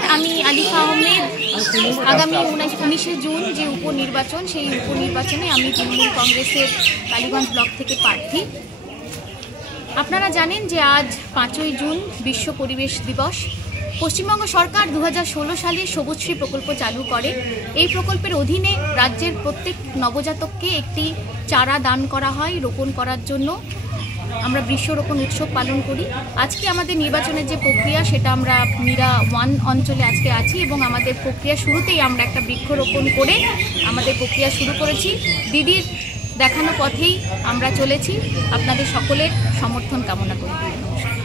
নমস্কার, আমি আলিফা আহমেদ। আগামী 19শে জুন যে উপনির্বাচন, সেই উপনির্বাচনে আমি তৃণমূল কংগ্রেসের কালীগঞ্জ ব্লক থেকে প্রার্থী। আপনারা জানেন যে আজ 5ই জুন বিশ্ব পরিবেশ দিবস। পশ্চিমবঙ্গ সরকার 2016 সালে সবুজশ্রী প্রকল্প চালু করে। এই প্রকল্পের অধীনে রাজ্যের প্রত্যেক নবজাতককে একটি চারা দান করা হয় রোপণ করার জন্য। আমরা বৃক্ষরোপণ উৎসব পালন করি। আজকে আমাদের নির্বাচনের যে প্রক্রিয়া, সেটা আমরা মীরা 1 অঞ্চলে আজকে আছি এবং আমাদের প্রক্রিয়া শুরুতেই আমরা একটা বৃক্ষরোপণ করে আমাদের প্রক্রিয়া শুরু করেছি। দিদির দেখানো পথেই আমরা চলেছি। আপনাদের সকলের সমর্থন কামনা করি। নমস্কার।